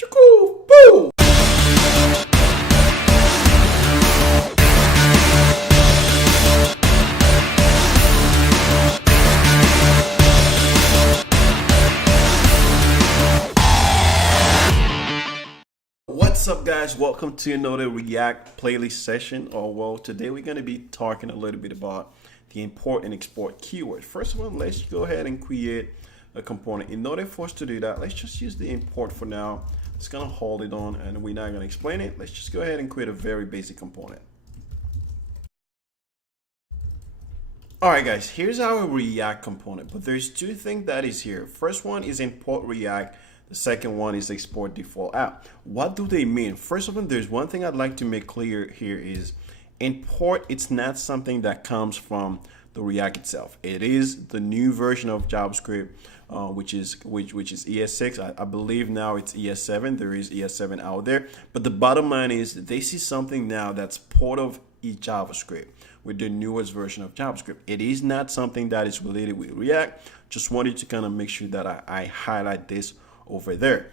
Chukoo, boo! What's up, guys? Welcome to another React playlist session. Today we're going to be talking a little bit about the import and export keyword. First of all, let's go ahead and create a component. In order for us to do that, let's just use the import for now. It's going to hold it on and we're not going to explain it. Let's just go ahead and create a very basic component. All right, guys, here's our React component, but there's two things that is here. First one is import React. The second one is export default app. What do they mean? First of all, there's one thing I'd like to make clear here is import. It's not something that comes from the React itself. It is the new version of JavaScript, which is ES6. I believe now it's ES7. There is ES7 out there, but the bottom line is this is something now that's part of JavaScript with the newest version of JavaScript. It is not something that is related with React. Just wanted to kind of make sure that I highlight this over there.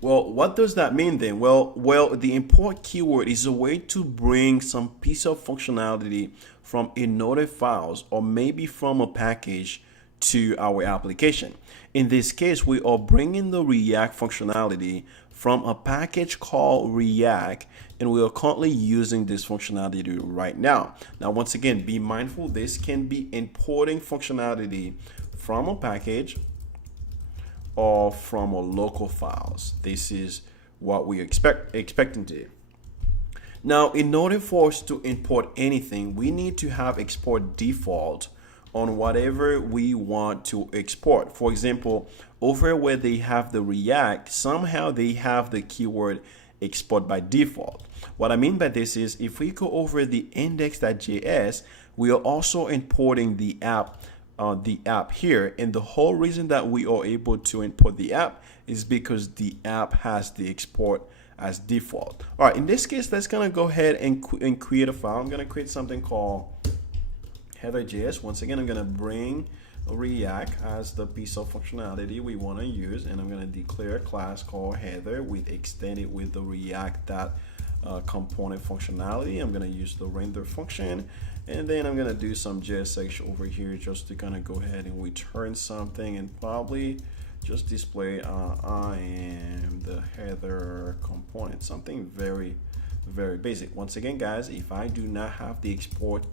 Well, what does that mean then? Well, the import keyword is a way to bring some piece of functionality from another files or maybe from a package to our application. In this case, we are bringing the React functionality from a package called React, and we are currently using this functionality right now. Now, once again, be mindful, this can be importing functionality from a package or from a local files. This is what we expecting to do. Now, in order for us to import anything, we need to have export default on whatever we want to export. For example, over where they have the React, somehow they have the keyword export by default. What I mean by this is if we go over the index.js, we are also importing the app here, and the whole reason that we are able to import the app is because the app has the export as default. All right, in this case, let's kind of go ahead and create a file. I'm going to create something called header.js. Once again, I'm going to bring React as the piece of functionality we want to use, and I'm going to declare a class called header with extended with the React component functionality. I'm going to use the render function, and then I'm going to do some JSX over here just to kind of go ahead and return something and probably just display I am the header component, something very basic. Once again, guys, if I do not have the export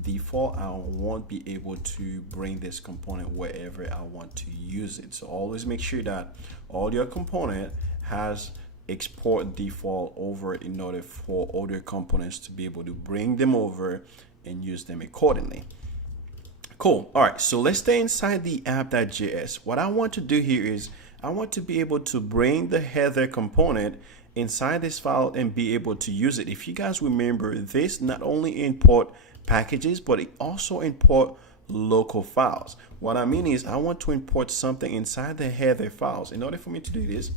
default, I won't be able to bring this component wherever I want to use it. So always make sure that all your component has export default over in order for other components to be able to bring them over and use them accordingly. Cool. All right, so let's stay inside the app.js. What I want to do here is I want to be able to bring the header component inside this file and be able to use it. If you guys remember, this not only import packages, but it also import local files. What I mean is I want to import something inside the header files. In order for me to do this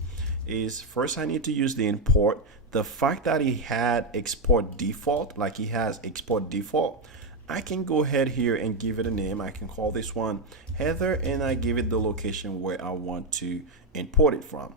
is first I need to use the import. The fact that he had export default, like he has export default, I can go ahead here and give it a name. I can call this one header, and I give it the location where I want to import it from.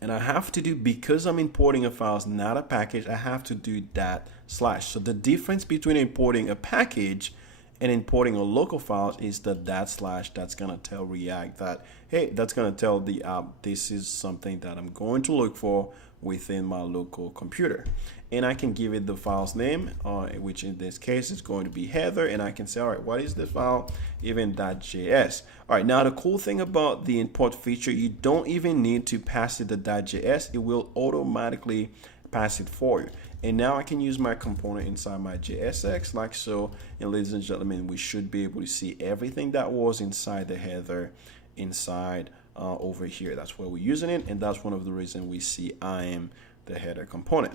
And I have to do, because I'm importing a file, not a package, I have to do that / So the difference between importing a package and importing a local file is the / that's going to tell React that, hey, that's going to tell the app this is something that I'm going to look for within my local computer. And I can give it the file's name, which in this case is going to be header, and I can say, all right, what is the file? Even .js. All right, now the cool thing about the import feature, you don't even need to pass it the .js. It will automatically pass it for you. And now I can use my component inside my JSX like so. And ladies and gentlemen, we should be able to see everything that was inside the header inside over here. That's where we're using it, and that's one of the reasons we see I am the header component.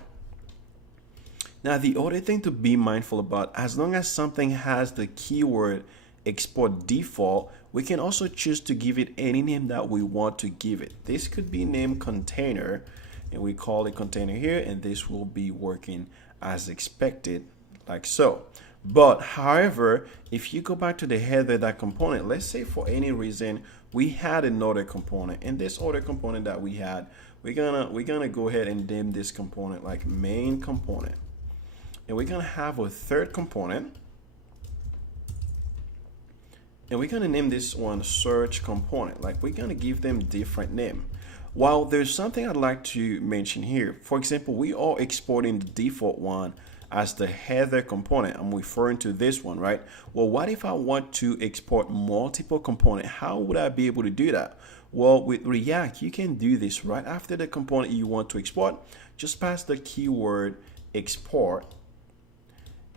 Now, the other thing to be mindful about, as long as something has the keyword export default, we can also choose to give it any name that we want to give it. This could be named container, and we call it container here, and this will be working as expected, like so. But however, if you go back to the header that component, let's say for any reason we had another component, and this other component that we had, we're gonna go ahead and name this component like main component, and we're gonna have a third component, and we're gonna name this one search component. Like, we're gonna give them different name. While there's something I'd like to mention here, for example, we are exporting the default one as the header component. I'm referring to this one, right? Well, what if I want to export multiple component? How would I be able to do that? Well, with React, you can do this right after the component you want to export. Just pass the keyword export.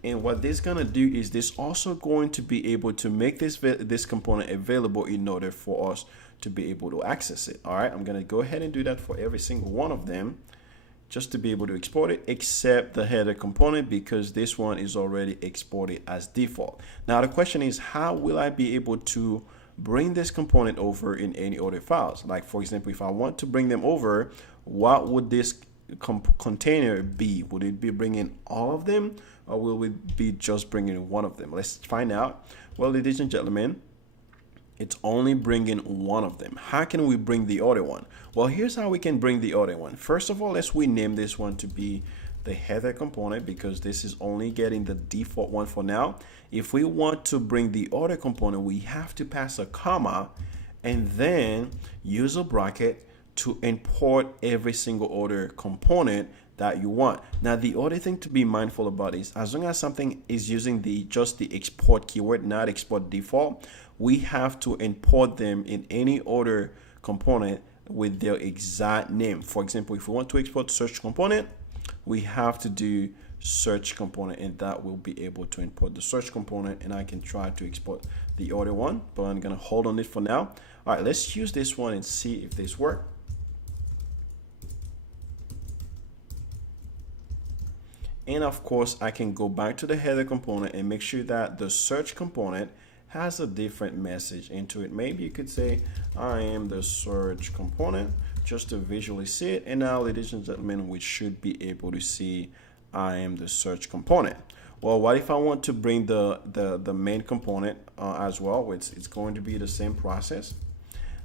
And what this is gonna do is this also going to be able to make this component available in order for us to be able to access it. All right, I'm gonna go ahead and do that for every single one of them, just to be able to export it, except the header component, because this one is already exported as default. Now the question is, how will I be able to bring this component over in any other files? Like, for example, if I want to bring them over, what would this container be? Would it be bringing all of them, or will it be just bringing one of them? Let's find out. Well, ladies and gentlemen, it's only bringing one of them. How can we bring the other one? Well, here's how we can bring the other one. First of all, let's rename this one to be the header component, because this is only getting the default one for now. If we want to bring the other component, we have to pass a comma and then use a bracket to import every single other component that you want. Now, the other thing to be mindful about is, as long as something is using just the export keyword, not export default, we have to import them in any other component with their exact name. For example, if we want to export search component, we have to do search component, and that will be able to import the search component. And I can try to export the other one, but I'm gonna hold on it for now. All right, let's use this one and see if this works. And of course, I can go back to the header component and make sure that the search component has a different message into it. Maybe you could say, I am the search component, just to visually see it. And now, ladies and gentlemen, we should be able to see I am the search component. Well, what if I want to bring the main component as well? It's going to be the same process.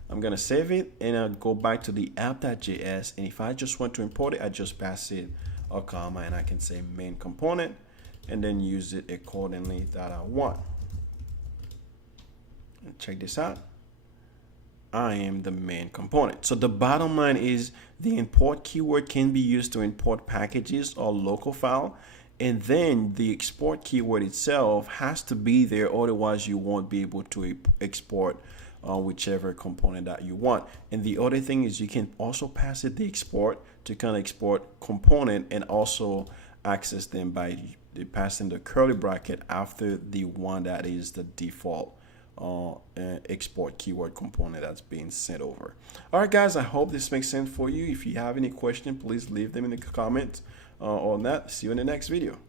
I'm gonna save it and I'll go back to the app.js. And if I just want to import it, I just pass it a comma and I can say main component and then use it accordingly that I want. And check this out. I am the main component. So the bottom line is, the import keyword can be used to import packages or local file, and then the export keyword itself has to be there, otherwise you won't be able to export whichever component that you want. And the other thing is, you can also pass it the export to kind of export component and also access them by passing the curly bracket after the one that is the default export keyword component that's being sent over. All right, guys, I hope this makes sense for you. If you have any question, please leave them in the comments on that. See you in the next video.